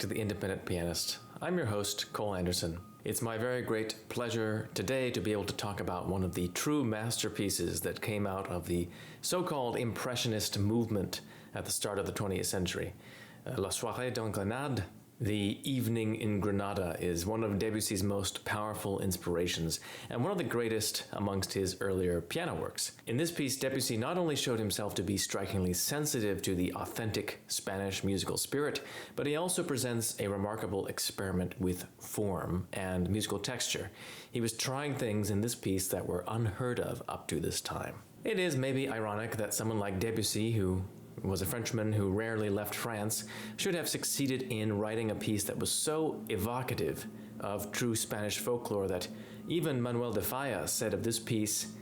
to The Independent Pianist. I'm your host, Cole Anderson. It's my very great pleasure today to be able to talk about one of the true masterpieces that came out of the so-called Impressionist movement at the start of the 20th century. La soirée dans Grenada, The Evening in Grenada, is one of Debussy's most powerful inspirations and one of the greatest amongst his earlier piano works. In this piece, Debussy not only showed himself to be strikingly sensitive to the authentic Spanish musical spirit, but he also presents a remarkable experiment with form and musical texture. He was trying things in this piece that were unheard of up to this time. It is maybe ironic that someone like Debussy, who was a Frenchman who rarely left France, should have succeeded in writing a piece that was so evocative of true Spanish folklore that even Manuel de Falla said of this piece,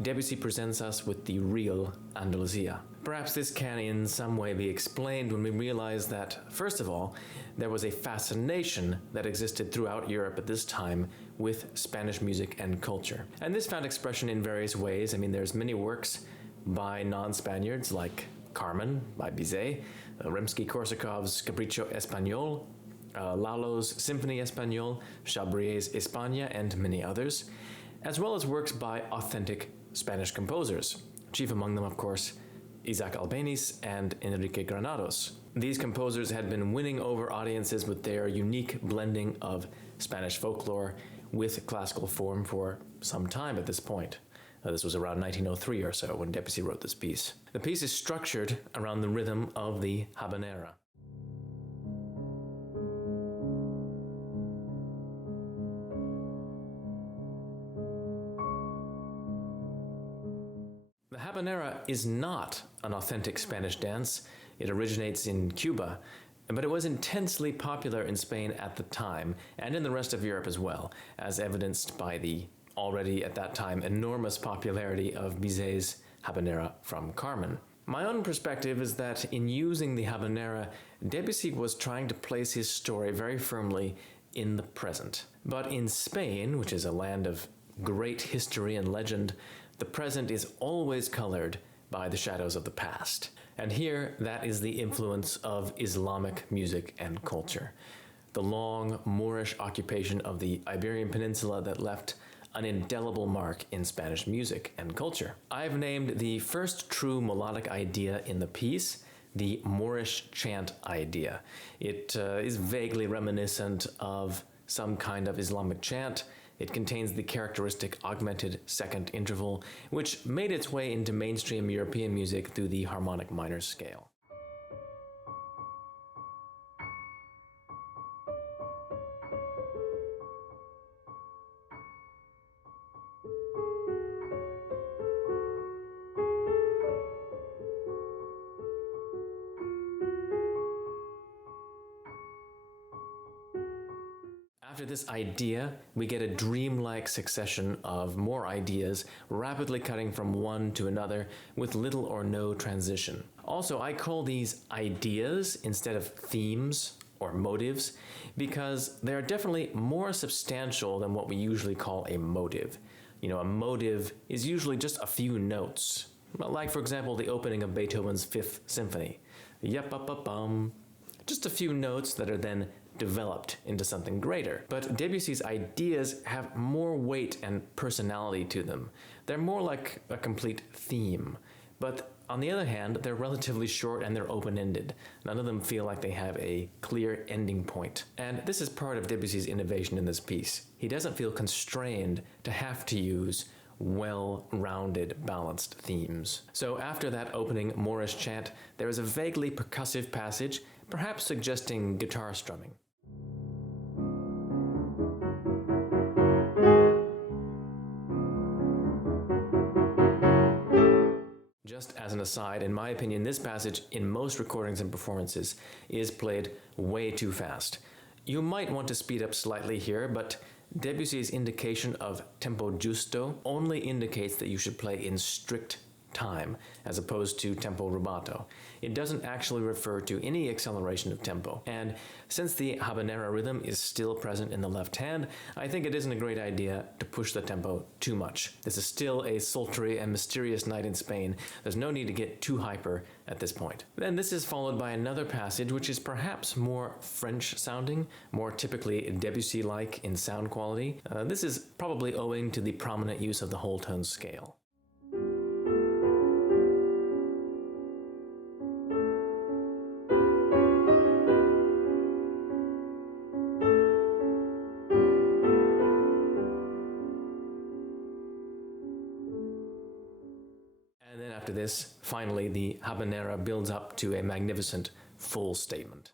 Debussy presents us with the real Andalusia. Perhaps this can in some way be explained when we realize that, first of all, there was a fascination that existed throughout Europe at this time with Spanish music and culture. And this found expression in various ways. I mean, there's many works by non-Spaniards like Carmen by Bizet, Rimsky-Korsakov's Capriccio Español, Lalo's Symphonie Espagnole, Chabrier's España, and many others, as well as works by authentic Spanish composers, chief among them, of course, Isaac Albéniz and Enrique Granados. These composers had been winning over audiences with their unique blending of Spanish folklore with classical form for some time at this point. This was around 1903 or so when Debussy wrote this piece. The piece is structured around the rhythm of the habanera. The habanera is not an authentic Spanish dance. It originates in Cuba, but it was intensely popular in Spain at the time and in the rest of Europe as well, as evidenced by the already at that time enormous popularity of Bizet's habanera from Carmen. My own perspective is that in using the habanera, Debussy was trying to place his story very firmly in the present. But in Spain, which is a land of great history and legend, the present is always colored by the shadows of the past. And here, that is the influence of Islamic music and culture. The long Moorish occupation of the Iberian Peninsula that left an indelible mark in Spanish music and culture. I've named the first true melodic idea in the piece the Moorish chant idea. It is vaguely reminiscent of some kind of Islamic chant. It contains the characteristic augmented second interval, which made its way into mainstream European music through the harmonic minor scale. After this idea, we get a dreamlike succession of more ideas, rapidly cutting from one to another with little or no transition. Also, I call these ideas instead of themes or motives because they are definitely more substantial than what we usually call a motive. You know, a motive is usually just a few notes, like, for example, the opening of Beethoven's Fifth Symphony. Yep-up-up-bum. Just a few notes that are then developed into something greater. But Debussy's ideas have more weight and personality to them. They're more like a complete theme. But on the other hand, they're relatively short and they're open-ended. None of them feel like they have a clear ending point. And this is part of Debussy's innovation in this piece. He doesn't feel constrained to have to use well-rounded, balanced themes. So after that opening Moorish chant, there is a vaguely percussive passage, perhaps suggesting guitar strumming. Just as an aside, in my opinion, this passage in most recordings and performances is played way too fast. You might want to speed up slightly here, but Debussy's indication of tempo giusto only indicates that you should play in strict time, as opposed to tempo rubato. It doesn't actually refer to any acceleration of tempo. And since the habanera rhythm is still present in the left hand, I think it isn't a great idea to push the tempo too much. This is still a sultry and mysterious night in Spain. There's no need to get too hyper at this point. Then this is followed by another passage which is perhaps more French sounding, more typically Debussy-like in sound quality. This is probably owing to the prominent use of the whole tone scale. And then after this, finally, the habanera builds up to a magnificent full statement.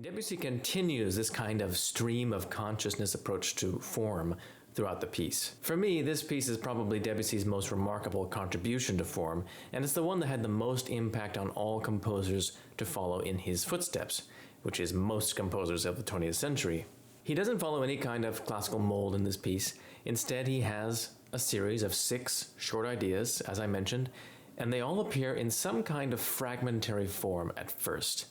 Debussy continues this kind of stream of consciousness approach to form throughout the piece. For me, this piece is probably Debussy's most remarkable contribution to form, and it's the one that had the most impact on all composers to follow in his footsteps, which is most composers of the 20th century. He doesn't follow any kind of classical mold in this piece. Instead, he has a series of 6 short ideas, as I mentioned, and they all appear in some kind of fragmentary form at first,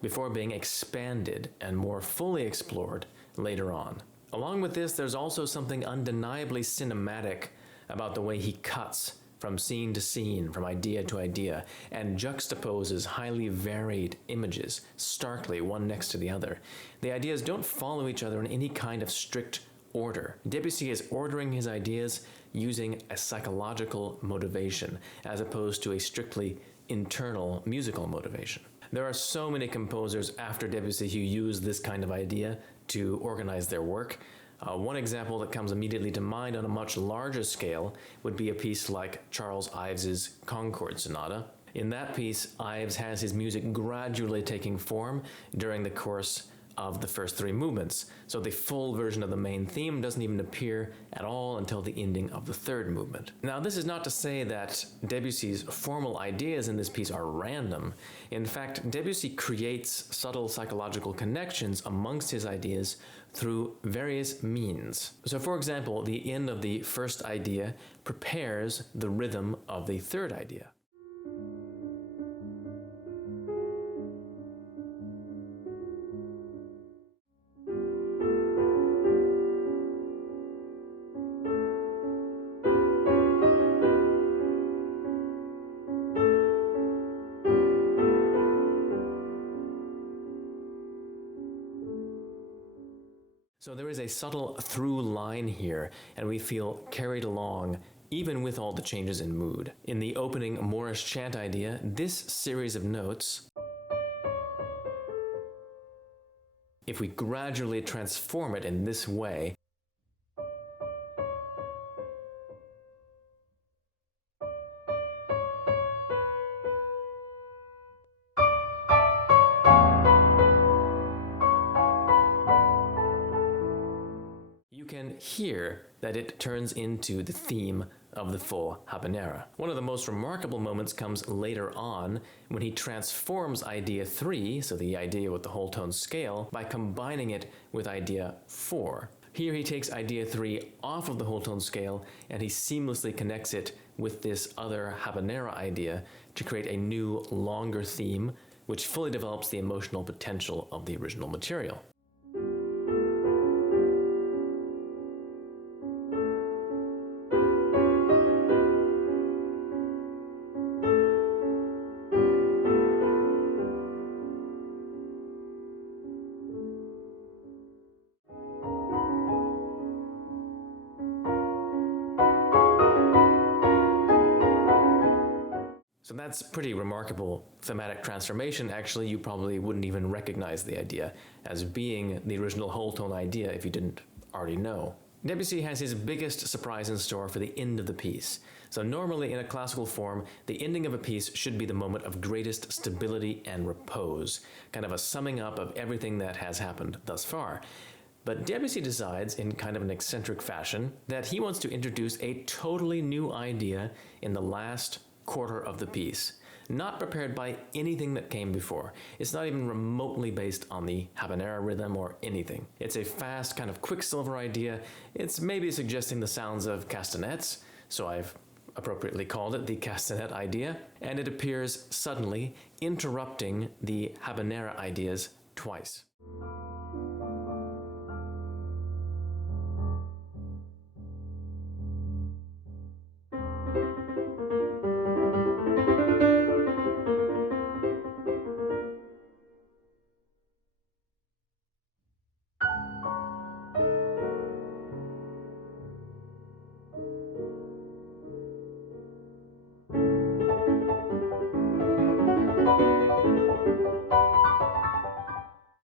before being expanded and more fully explored later on. Along with this, there's also something undeniably cinematic about the way he cuts from scene to scene, from idea to idea, and juxtaposes highly varied images starkly one next to the other. The ideas don't follow each other in any kind of strict order. Debussy is ordering his ideas using a psychological motivation, as opposed to a strictly internal musical motivation. There are so many composers after Debussy who use this kind of idea to organize their work. One example that comes immediately to mind on a much larger scale would be a piece like Charles Ives's Concord Sonata. In that piece, Ives has his music gradually taking form during the course of the first 3 movements, so the full version of the main theme doesn't even appear at all until the ending of the 3rd movement. Now, this is not to say that Debussy's formal ideas in this piece are random. In fact, Debussy creates subtle psychological connections amongst his ideas through various means. So, for example, the end of the first idea prepares the rhythm of the 3rd idea. So there is a subtle through line here, and we feel carried along even with all the changes in mood. In the opening Moorish chant idea, this series of notes, if we gradually transform it in this way, hear that it turns into the theme of the full habanera. One of the most remarkable moments comes later on when he transforms idea 3, so the idea with the whole tone scale, by combining it with idea 4. Here he takes idea 3 off of the whole tone scale and he seamlessly connects it with this other habanera idea to create a new, longer theme which fully develops the emotional potential of the original material. So that's pretty remarkable thematic transformation. Actually, you probably wouldn't even recognize the idea as being the original whole tone idea if you didn't already know. Debussy has his biggest surprise in store for the end of the piece. So normally in a classical form, the ending of a piece should be the moment of greatest stability and repose, kind of a summing up of everything that has happened thus far. But Debussy decides, in kind of an eccentric fashion, that he wants to introduce a totally new idea in the last quarter of the piece, not prepared by anything that came before. It's not even remotely based on the habanera rhythm or anything. It's a fast, kind of quicksilver idea. It's maybe suggesting the sounds of castanets, so I've appropriately called it the castanet idea, and it appears suddenly, interrupting the habanera ideas twice.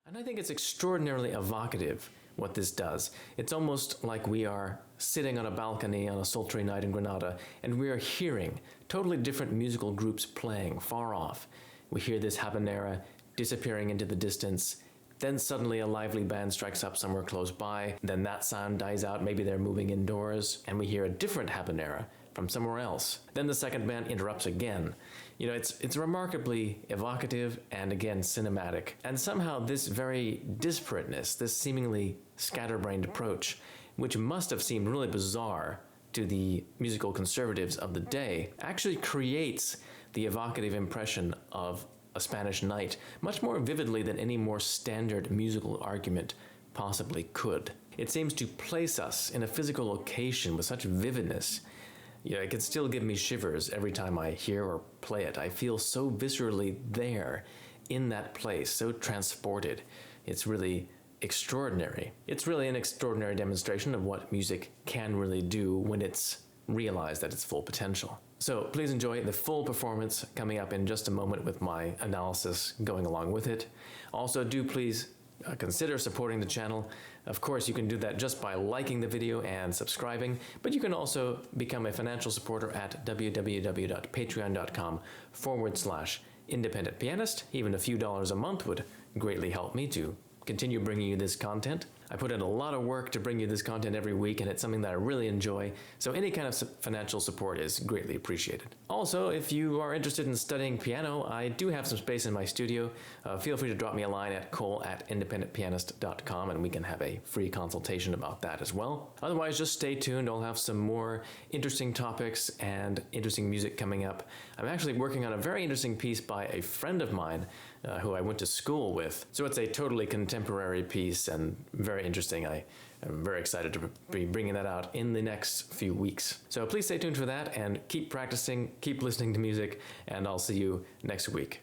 And I think it's extraordinarily evocative what this does. It's almost like we are sitting on a balcony on a sultry night in Grenada, and we are hearing totally different musical groups playing far off. We hear this habanera disappearing into the distance, then suddenly a lively band strikes up somewhere close by, then that sound dies out, maybe they're moving indoors, and we hear a different habanera from somewhere else. Then the second band interrupts again. You know, it's remarkably evocative and again cinematic. And somehow this very disparateness, this seemingly scatterbrained approach, which must have seemed really bizarre to the musical conservatives of the day, actually creates the evocative impression of a Spanish night much more vividly than any more standard musical argument possibly could. It seems to place us in a physical location with such vividness. You know, it can still give me shivers every time I hear or play it. I feel so viscerally there in that place, so transported. It's really extraordinary. It's really an extraordinary demonstration of what music can really do when it's realized at its full potential. So please enjoy the full performance coming up in just a moment with my analysis going along with it. Also, do please consider supporting the channel. Of course, you can do that just by liking the video and subscribing, but you can also become a financial supporter at www.patreon.com/independent pianist. Even a few dollars a month would greatly help me to continue bringing you this content. I put in a lot of work to bring you this content every week, and it's something that I really enjoy, so any kind of financial support is greatly appreciated. Also, if you are interested in studying piano, I do have some space in my studio. Feel free to drop me a line at cole@independentpianist.com, and we can have a free consultation about that as well. Otherwise, just stay tuned. I'll have some more interesting topics and interesting music coming up. I'm actually working on a very interesting piece by a friend of mine who I went to school with. So it's a totally contemporary piece and very interesting. I am very excited to be bringing that out in the next few weeks. So please stay tuned for that and keep practicing, keep listening to music, and I'll see you next week.